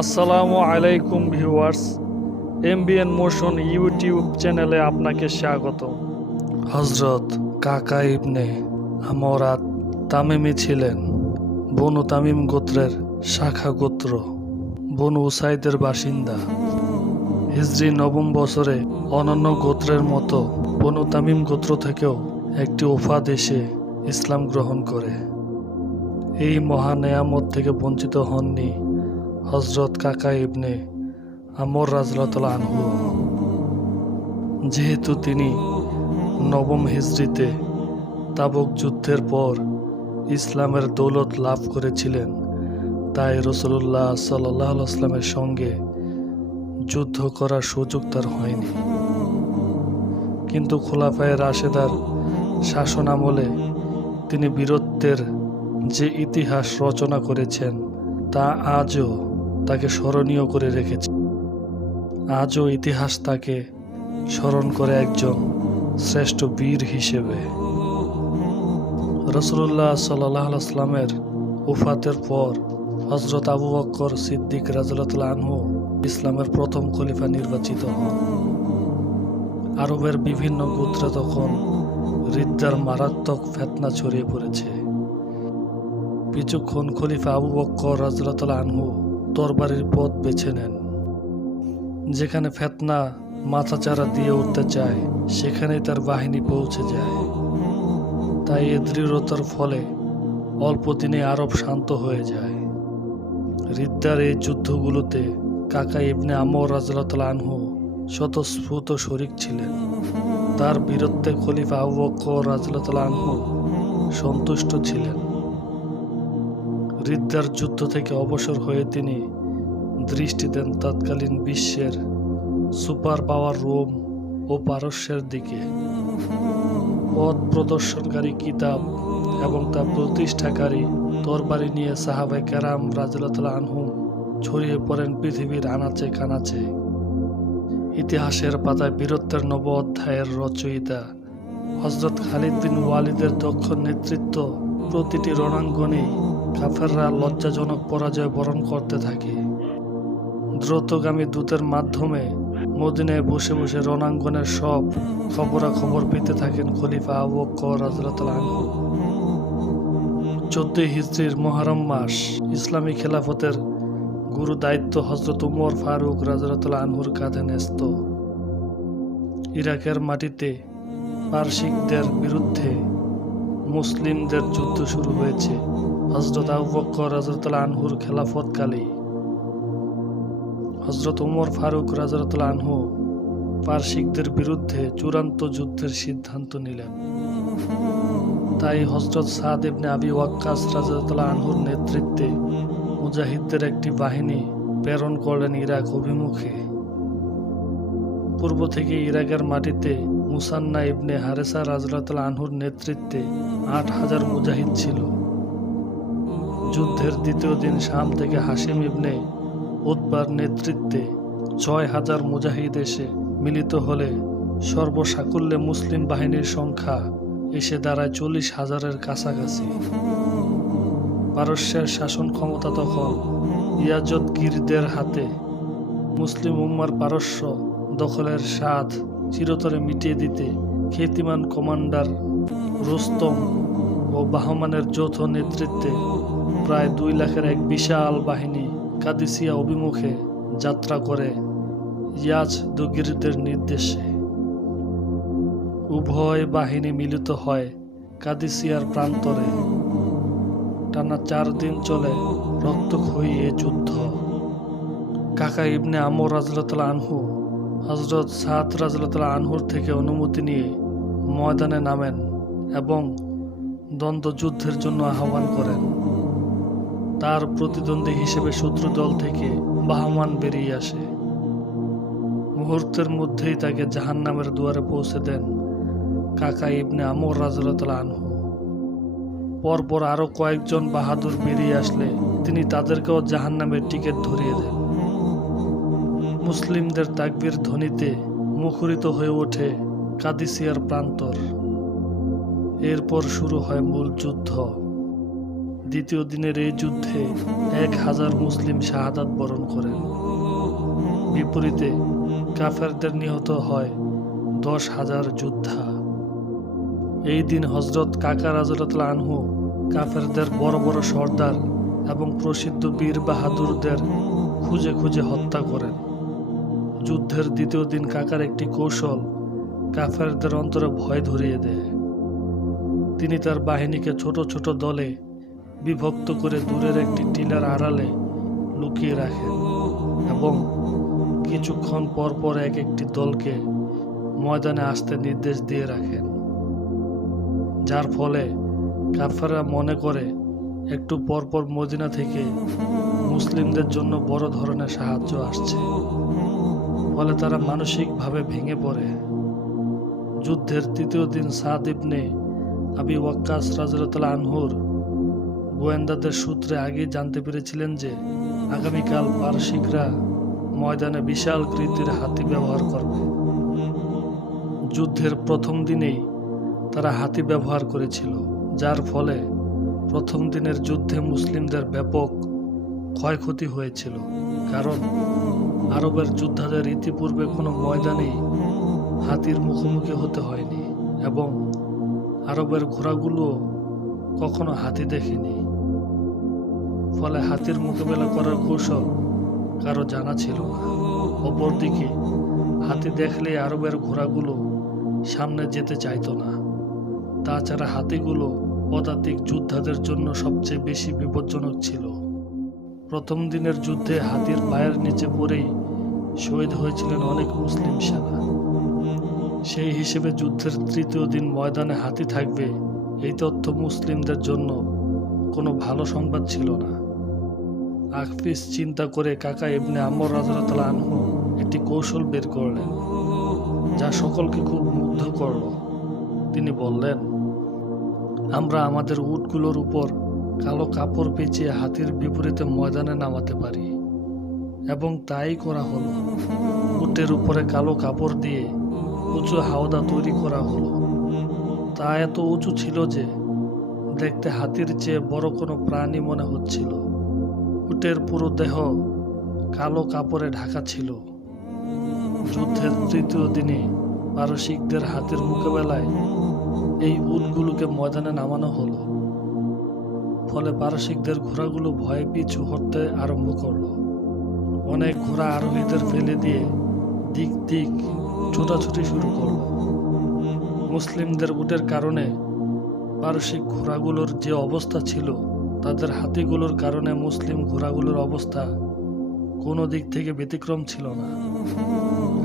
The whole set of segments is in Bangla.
আসসালামু আলাইকুম ভিউয়ার্স, এমবিএন মোশন ইউটিউব চ্যানেলে আপনাকে স্বাগত হজরত কাকা ইবনে আমরাত তামিমি ছিলেন, বনু তামিম গোত্রের শাখা গোত্র, বনু উসাইদের বাসিন্দা। হিজরি নবম বছরে অনন্য গোত্রের মতো বনু তামিম গোত্র থেকেও একটি ওফাদ এসে ইসলাম গ্রহণ করে। এই মহা নেয়ামত থেকে বঞ্চিত হননি হজরত কাকা ইবনে আমর রাজলাতলা আনহু। যেহেতু তিনি নবম হিজড়িতে তাবুক যুদ্ধের পর ইসলামের দৌলত লাভ করেছিলেন, তাই রসুল্লাহ সাল্লাহ আসলামের সঙ্গে যুদ্ধ করার সুযোগ তার হয়নি। কিন্তু খোলাফায় রাশেদার শাসন আমলে তিনি বীরত্বের যে ইতিহাস রচনা করেছেন, তা আজও তাকে স্মরণীয় করে রেখেছে। আজও ইতিহাস তাকে স্মরণ করে একজন শ্রেষ্ঠ বীর হিসেবে। রসুল্লাহ সাল্লাহ আসলামের উফাতের পর হজরত আবু বক্কর সিদ্দিক রাজুল্লাহ আনহু ইসলামের প্রথম খলিফা নির্বাচিত হন। আরবের বিভিন্ন গোত্রে তখন রিদ্দার মারাত্মক ফেতনা ছড়িয়ে পড়েছে। কিছুক্ষণ খলিফা আবু বক্কর রাজুল্লাহ আনহু তরবারির পথ বেছে নেন। যেখানে ফেতনা মাথাচাড়া দিয়ে উঠতে চায়, সেখানেই তার বাহিনী পৌঁছে যায়। তাই এ দৃঢ়তার ফলে অল্প দিনে আরব শান্ত হয়ে যায়। রিদ্দার এই যুদ্ধগুলোতে কাকা ইবনে আমর রাজুল্লাহ আনহু স্বতঃস্ফূর্ত শরিক ছিলেন। তার বীরত্বে খলিফা আবু বক্কর আনহু সন্তুষ্ট ছিলেন। রিদ্দার যুদ্ধ থেকে অবসর হয়ে তিনি দৃষ্টি দেন তৎকালীন বিশ্বের সুপার পাওয়ার রোম ও পারস্যের দিকে। পথ প্রদর্শনকারী কিতাব এবং তা প্রতিষ্ঠাকারী তরবারি নিয়ে সাহাবাই কেরাম রাজুল্লাহ আনহুম ছড়িয়ে পড়েন পৃথিবীর আনাচে কানাচে। ইতিহাসের পাতায় বীরত্বের নব অধ্যায়ের রচয়িতা হজরত খালিদ বিন ওয়ালিদের দক্ষ নেতৃত্ব প্রতিটি রণাঙ্গনেই কাফেররা লজ্জাজনক পরাজয় বরণ করতে থাকে। দ্রুতগামী দূতের মাধ্যমে মদিনায় বসে বসে রণাঙ্গনের সব খবরাখবর পেতে থাকেন খলিফা আবু বকর আনহু। চোদ্দই হিজড়ির মহরম মাস ইসলামী খেলাফতের গুরু দায়িত্ব হজরত উমর ফারুক রাজরাতুল আনহুর কাঁধে ন্যস্ত। ইরাকের মাটিতে পার্শিকদের বিরুদ্ধে মুসলিমদের যুদ্ধ শুরু হয়েছে। হজরত আবু বক্কর রাজরতুল্লাহ আনহুর খেলাফতকালেই হজরত উমর ফারুক রাজরতুল্লাহ আনহু পার্শিকদের বিরুদ্ধে চূড়ান্ত যুদ্ধের সিদ্ধান্ত নিলেন। তাই হজরত সাদ আবি ওয়াক্কাস রাজরতুল্লাহ আনহুর নেতৃত্বে মুজাহিদদের একটি বাহিনী প্রেরণ করলেন ইরাক অভিমুখে। পূর্ব থেকে ইরাকের মাটিতে মুসান্না ইবনে হারেসা রাজরাতুল আনহুর নেতৃত্বে আট হাজার মুজাহিদ ছিল। যুদ্ধের দ্বিতীয় দিন শাম থেকে হাসিম ইবনে উদ্বার নেতৃত্বে ছয় হাজার মুজাহিদ এসে মিলিত হলে সর্বসাকুল্যে মুসলিম বাহিনীর সংখ্যা এসে দাঁড়ায় চল্লিশ হাজারের কাছাকাছি। পারস্যের শাসন ক্ষমতা তখন ইয়াজতগিরদের হাতে। মুসলিম উম্মার পারস্য দখলের স্বাদ চিরতরে মিটিয়ে দিতে খ্যাতিমান কমান্ডার রুস্তম ও বাহমানের যৌথ নেতৃত্বে প্রায় দুই লাখের এক বিশাল বাহিনী কাদিসিয়া অভিমুখে যাত্রা করে ইয়াজ দুগিরদের নির্দেশে। উভয় বাহিনী মিলিত হয় কাদিসিয়ার প্রান্তরে। টানা চার দিন চলে রক্তক্ষয়ী এ যুদ্ধ। কাকা ইবনে আমর রাজলাতলা আনহু হজরত সাদ রাজলাতলা আনহুর থেকে অনুমতি নিয়ে ময়দানে নামেন এবং দ্বন্দ্বযুদ্ধের জন্য আহ্বান করেন। তার প্রতিদ্বন্দ্বী হিসেবে শত্রু দল থেকে বাহমান বেরিয়ে আসে। মুহূর্তের মধ্যেই তাকে জাহান নামের দুয়ারে পৌঁছে দেন কাকা ইবনে আমর রাজলাতলা আনহু। পরপর আরও কয়েকজন বাহাদুর বেরিয়ে আসলে তিনি তাদেরকেও জাহান নামের টিকিট ধরিয়ে দেন। মুসলিমদের তাকবির ধ্বনিতে মুখরিত হয়ে ওঠে কাদিসিয়ার প্রান্তর। এরপর শুরু হয় মূল যুদ্ধ। দ্বিতীয় দিনের এই যুদ্ধে এক হাজার মুসলিম শাহাদাত বরণ করেন। বিপরীতে কাফেরদের নিহত হয় দশ হাজার যোদ্ধা। এই দিন হজরত কাকা রাজরতলা আনহু কাফেরদের বড় বড় সর্দার এবং প্রসিদ্ধ বীর বাহাদুরদের খুঁজে খুঁজে হত্যা করেন। যুদ্ধের দ্বিতীয় দিন কাকার একটি কৌশল কাফেরদের অন্তরে ভয় ধরিয়ে দেয়। তিনি তার বাহিনীকে ছোট ছোট দলে বিভক্ত করে দূরের একটি টিলার আড়ালে লুকিয়ে রাখেন এবং কিছুক্ষণ পর পর এক একটি দলকে ময়দানে আসতে নির্দেশ দিয়ে রাখেন, যার ফলে কাফেররা মনে করে একটু পরপর মদিনা থেকে মুসলিমদের জন্য বড় ধরনের সাহায্য আসছে। ফলে তারা মানসিকভাবে ভেঙে পড়ে। যুদ্ধের তৃতীয় দিন সাদ ইবনে আবি ওয়াক্কাস রাজরতলা আনহুর গোয়েন্দাদের সূত্রে আগে জানতে পেরেছিলেন যে, আগামীকাল পারসিকরা ময়দানে বিশাল কৃতির হাতি ব্যবহার করবে। যুদ্ধের প্রথম দিনেই তারা হাতি ব্যবহার করেছিল, যার ফলে প্রথম দিনের যুদ্ধে মুসলিমদের ব্যাপক ক্ষয়ক্ষতি হয়েছিল। কারণ আরবের যোদ্ধাদের ইতিপূর্বে কোনো ময়দানেই হাতির মুখোমুখি হতে হয়নি এবং আরবের ঘোড়াগুলো কখনো হাতি দেখেনি। ফলে হাতির মোকাবেলা করার কৌশল কারও জানা ছিল না। অপরদিকে, হাতি দেখলে আরবের ঘোড়াগুলো সামনে যেতে চাইতো না। তাছাড়া হাতিগুলো পদাতিক যোদ্ধাদের জন্য সবচেয়ে বেশি বিপজ্জনক ছিল। প্রথম দিনের যুদ্ধে হাতির পায়ের নিচে পড়েই শহীদ হয়েছিলেন অনেক মুসলিম সেনা। সেই হিসেবে যুদ্ধের তৃতীয় দিন ময়দানে হাতি থাকবে, এই তথ্য মুসলিমদের জন্য কোনো ভালো সংবাদ ছিল না। আকফিস চিন্তা করে কাকা ইবনে আমর রাজরাতলা আনহু একটি কৌশল বের করলেন, যা সকলকে খুব মুগ্ধ করল। তিনি বললেন, আমরা আমাদের উটগুলোর উপর কালো কাপড় পেঁচিয়ে হাতির বিপরীতে ময়দানে নামাতে পারি। এবং তাই করা হলো। উটের উপরে কালো কাপড় দিয়ে উঁচু হাওদা তৈরি করা হলো। তা এত উঁচু ছিল যে দেখতে হাতির চেয়ে বড় কোনো প্রাণী মনে হচ্ছিল। উটের পুরো দেহ কালো কাপড়ে ঢাকা ছিল। যুদ্ধের তৃতীয় দিনে পারসিকদের হাতের মোকাবেলায় এই উটগুলোকে ময়দানে নামানো হলো। ফলে পারসিকদের ঘোড়াগুলো ভয়ে পিছু হটতে আরম্ভ করল। অনেক ঘোড়া আরোহীদের ফেলে দিয়ে দিক দিক ছোটাছুটি শুরু করল। মুসলিমদের উটের কারণে পারসিক ঘোড়াগুলোর যে অবস্থা ছিল, তাদের হাতিগুলোর কারণে মুসলিম ঘোড়াগুলোর অবস্থা কোনো দিক থেকে ব্যতিক্রম ছিল না।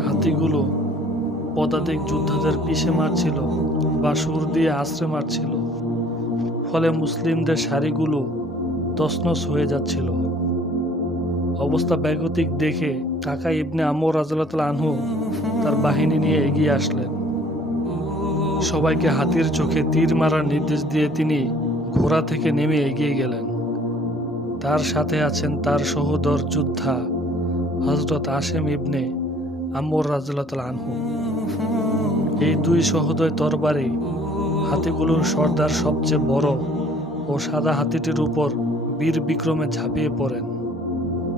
হাতিগুলো পদাতিক যোদ্ধাদের পিষে মারছিল বা সুর দিয়ে আশ্রে মারছিল। ফলে মুসলিমদের শাড়িগুলো তসনস হয়ে যাচ্ছিল। অবস্থা ব্যাগতিক দেখে কাকা ইবনে আমর রাজলাতাল আনহু তার বাহিনী নিয়ে এগিয়ে আসলেন। সবাইকে হাতির চোখে তীর মারার নির্দেশ দিয়ে তিনি ঘোড়া থেকে নেমে এগিয়ে গেলেন। তার সাথে আছেন তার সহোদর যোদ্ধা হজরত আসেম ইবনে আমর রাজলাতাল আনহু। এই দুই সহোদয় তরবারি হাতিগুলোর সর্দার সবচেয়ে বড় ও সাদা হাতিটির উপর বীর বিক্রমে ঝাঁপিয়ে পড়েন।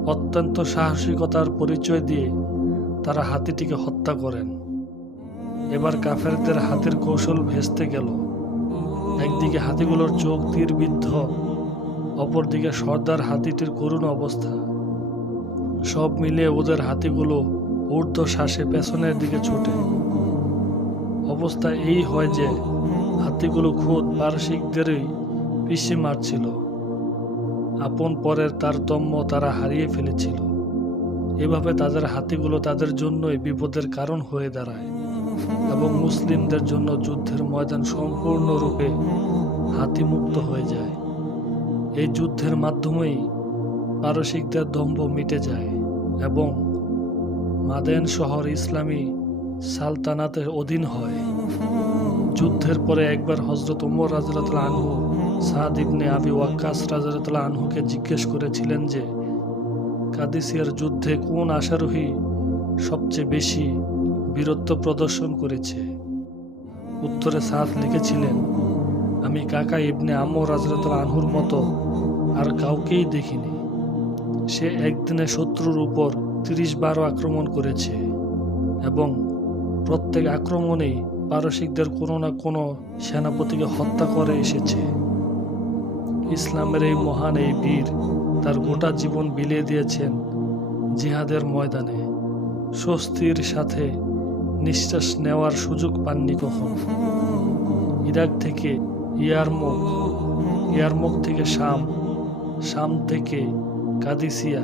অত্যন্ত সাহসিকতার পরিচয় দিয়ে তারা হাতিটিকে হত্যা করেন। এবার কাফেরদের হাতের কৌশল ভেস্তে গেল। একদিকে হাতিগুলোর চোখ তীরবিদ্ধ, অপরদিকে সর্দার হাতিটির করুণ অবস্থা। সব মিলিয়ে ওদের হাতিগুলো ঊর্ধ্ব শ্বাসে পেছনের দিকে ছোটে। অবস্থা এই হয় যে হাতিগুলো খোদ পারসিকদেরই পিছিয়ে মারছিল। আপন পরের তারতম্য তারা হারিয়ে ফেলেছিল। এভাবে তাদের হাতিগুলো তাদের জন্যই বিপদের কারণ হয়ে দাঁড়ায় এবং মুসলিমদের জন্য যুদ্ধের ময়দান সম্পূর্ণরূপে হাতিমুক্ত হয়ে যায়। এই যুদ্ধের মাধ্যমেই পারসিকদের দম্ভ মিটে যায় এবং মাদেন শহর ইসলামী সালতানাতের অধীন হয়। যুদ্ধের পরে একবার হজরত উমর রাজরাতলা আনহু, সাদ ইবনে আবি ওয়াক্কাস রাজরাতলা আনহুকে জিজ্ঞেস করেছিলেন যে, কাদিসিয়ার যুদ্ধে কোন আশারোহী সবচেয়ে বেশি বীরত্ব প্রদর্শন করেছে? উত্তরে সাদ লিখেছিলেন, আমি কাকা ইবনে আমর রাজরাতলা আনহুর মতো আর কাউকেই দেখিনি। সে একদিনে শত্রুর উপর তিরিশ বারো আক্রমণ করেছে এবং প্রত্যেক আক্রমণেই পারসিকদের কোনো না কোনো সেনাপতিকে হত্যা করে এসেছে। ইসলামের এই মহান এই বীর তার গোটা জীবন বিলিয়ে দিয়েছেন জিহাদের ময়দানে। স্বস্তির সাথে নিঃশ্বাস নেওয়ার সুযোগ পাননি কখনো। ইরাক থেকে ইয়ারমুক ইয়ারমুক থেকে শাম শাম থেকে কাদিসিয়া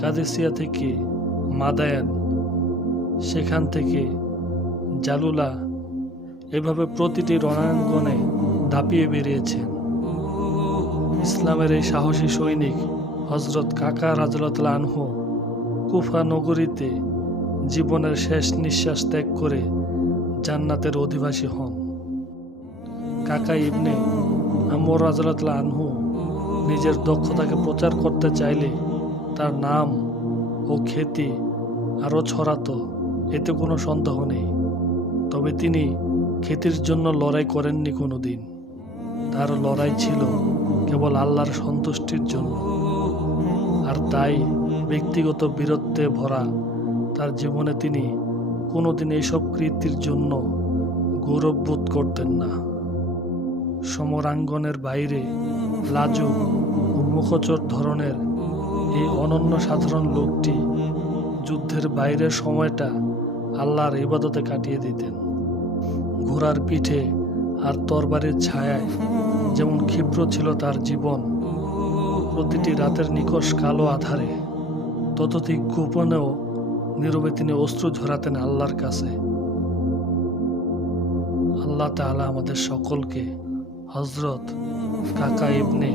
কাদিসিয়া থেকে মাদায়ান, সেখান থেকে জালুলা এভাবে প্রতিটি রণাঙ্গনে দাপিয়ে বেরিয়েছেন। ইসলামের এই সাহসী সৈনিক হজরত কাকা রাজলাতলা আনহু কুফা নগরীতে জীবনের শেষ নিঃশ্বাস ত্যাগ করে জান্নাতের অধিবাসী হন। কাকা ইবনে আমর রাজলাতলা আনহু নিজের দক্ষতাকে প্রচার করতে চাইলে তার নাম ও খ্যাতি আরও ছড়াতো, এতে কোনো সন্দেহ নেই। তবে তিনি খ্যাতির জন্য লড়াই করেননি কোনো দিন তার লড়াই ছিল কেবল আল্লাহর সন্তুষ্টির জন্য। আর তাই ব্যক্তিগত বীরত্বে ভরা তার জীবনে তিনি কোনোদিন এইসব কৃতির জন্য গৌরববোধ করতেন না। সমরাঙ্গনের বাইরে লাজুক মুখচর ধরনের এই অনন্য সাধারণ লোকটি যুদ্ধের বাইরের সময়টা আল্লাহর ইবাদতে কাটিয়ে দিতেন। ঘোড়ার পিঠে আর তরবারির ছায়ায় যেমন ক্ষিপ্র ছিল তার জীবন, প্রতিটি রাতের নিকষ কালো আধারে, ততধিক গোপনেও নীরবে তিনি অস্ত্র ঝরাতেন আল্লাহর কাছে। আল্লাহ তাআলা আমাদের সকলকে হজরত কাকা ইবনে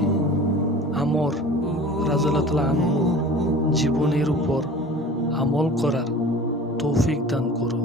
আমর রাজাল্লাহ আনহু জীবনের উপর আমল করার তৌফিক দান করুন।